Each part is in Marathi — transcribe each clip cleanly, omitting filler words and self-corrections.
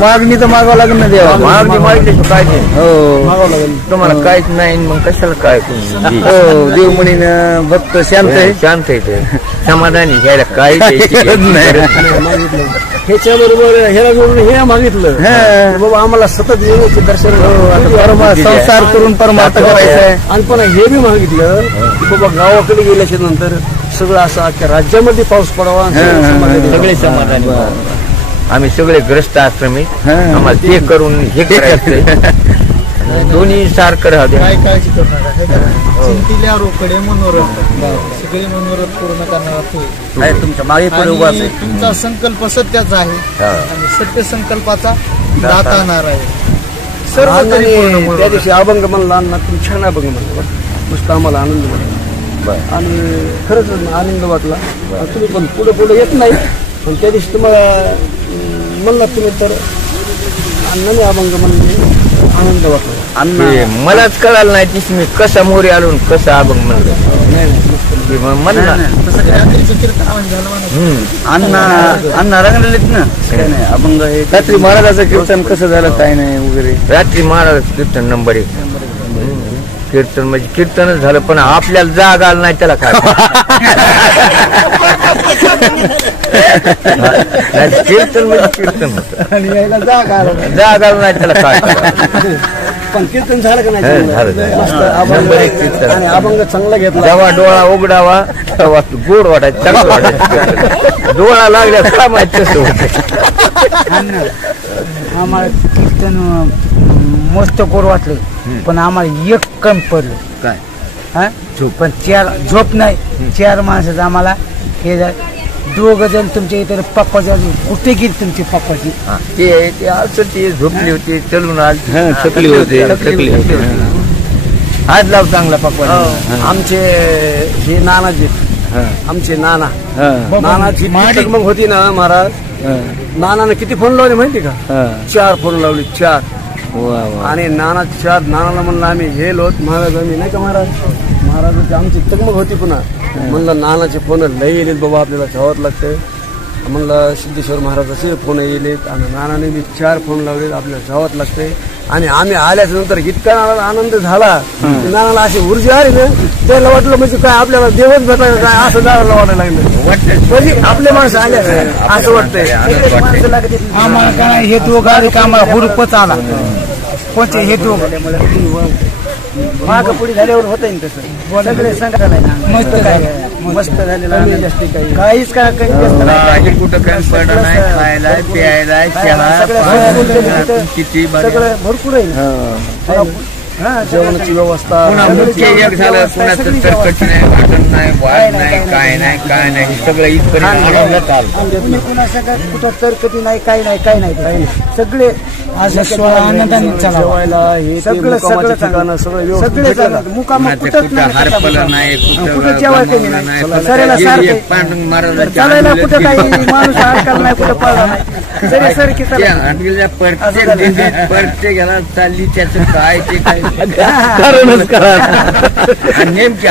मागणी तर मागावं लागेल ना देवा. मागणी मागितली काय नाही. हो मागावं लागेल तुम्हाला काहीच नाही मग कशाला काय हो देव म्हणीन भक्त शांत आहे. शांत आहे समाधानी घ्यायला काही ह्याच्याबरोबर ह्याला जोडून हे मागितलं बाबा आम्हाला सतत येण्याचे दर्शन संसार करून परमार्थ करायचा आहे. आणि पण हे बी मागितलं की बाबा गावाकडे गेल्याच्या नंतर सगळं असं अख्ख्या राज्यामध्ये पाऊस पडावा. सगळे समाधानी आम्ही सगळे ग्रस्त आश्रमी आम्हाला ते करून हे करायचं दोन्ही सारखं राहू द्या. काय काळजी करू नका. चिंतील्या रोकडे मनोरथ सगळे मनोरथ पूर्ण करणार तुमच्या मागे पुढे उभा आहे. तुमचा संकल्प सत्याचा आहे आणि सत्य संकल्पाचा दाताणार आहे. सर्व त्या दिवशी अभंग म्हणला अण्णा तुम्ही छान अभंग म्हणला नुसतं आम्हाला आनंद वाटला आणि खरंच आनंद वाटला. तुम्ही पण पुढे पुढे येत नाही पण त्या दिवशी तुम्हाला म्हणला तुम्ही तर अण्णाने अभंग म्हणले आनंद वाटला. मलाच कळालं नाही की मी कसा मोरी आलो कसं अभंग म्हणलं म्हणला अण्णा रंगलेत ना काय नाही अभंग. रात्री महाराजाचं कीर्तन कसं झालं काय नाही वगैरे. रात्री महाराज कीर्तन नंबर 1 कीर्तन म्हणजे कीर्तनच झालं पण आपल्याला जाग आलं नाही त्याला काय. कीर्तन म्हणजे कीर्तन होतं आणि यायला जाग आलं नाही त्याला काय. पण कीर्तन झालं का नाही. नंबर 1 कीर्तन आणि अभंग चांगला घेतला. जेव्हा डोळा उघडावा तेव्हा गोड वाटायचं चांगलं वाटायचं. डोळा लागल्या काय माहिती कसं होतं. आम्हाला कीर्तन मस्त गोड वाटलं पण आम्हाला एक कमी पडलं काय हा पण झोप नाही. 4 माणसाचं आम्हाला हे 2 जण तुमच्या इथे पप्पाच्या कुठे गेली तुमची पप्पाची ते असं ती झोपली होती चलून आज थकली होती. आज लाव चांगला पप्पा. आमचे हे नानाजी आमचे नानाची मग होती ना महाराज. नानाने किती फोन लावले माहिती का. 4 फोन लावले 4 आणि नानाला म्हणलं आम्ही हे लोट महाराज आम्ही नाही का महाराजांची आमची तगमग होती पुन्हा. म्हणलं नानाचे फोन लई येलेत बाबा आपल्याला ठेवावं लागतं. म्हणलं सिद्धेश्वर महाराजाचे फोन येलेत आणि नानाने मी 4 फोन लावलेत आपल्याला ठेवावं लागतंय. आणि आम्ही आल्याच्या नंतर इतका नानाला आनंद झाला नानाला अशी ऊर्जा आली ना त्याला वाटलं म्हणजे काय आपल्याला देवच भेटायला काय असं नानाला वाटायला लागलं म्हणजे आपले माणसं आले असं वाटतंय. आम्हाला काय हे दोघं आम्हाला हुडपच आला कोणते हे दोघं माग पुढे झाल्यावर होत आहे तसं सगळे सांगा मस्त काय मस्त झालेलं जास्ती काही काहीच काय काही कुठं काय पडलं नाही खायला प्यायला किती सगळं भरपूर आहे. जेवणाची व्यवस्था मुख्य एक झालं कुणाचं तरकट नाही वाटण नाही वाढ नाही काय नाही सगळं इथपर्यंत आनंदात आलं. कुठं तरकटी नाही काही नाही सगळे आनंदाने जेवायला हे सगळं ठिकाणं सगळं मुकाम हरपलं नाही कुठं जेवायला नाही पांडुरंग महाराज चालायला कुठं काही माणूस अडकला नाही कुठं पळला नाही सारखी प्रत्येक घराला चालली त्याचं काय ते काय कारणच करा नेमके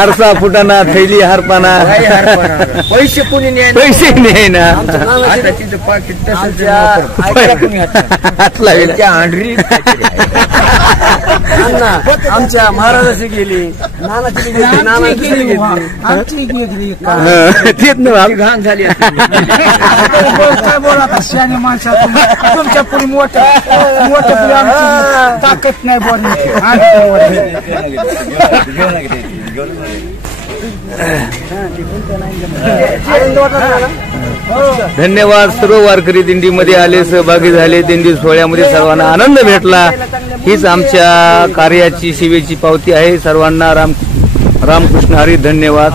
आरसा फुटाना थैली हारपाना पैसे कोणी पैसे नाही ना. आता तिथं पाकिट आमच्या महाराजाची गेली नानाची गेली तेच ना घाण झाली. काय बोला शाने माणसा तुमच्या पुढे मोठं ताकद नाही बोलण्याची. धन्यवाद. सर्व वारकरी दिंडीमध्ये आले सहभागी झाले. दिंडी सोहळ्यामध्ये सर्वांना आनंद भेटला. हीच आमच्या कार्याची सेवेची पावती आहे. सर्वांना रामकृष्ण हरी. धन्यवाद.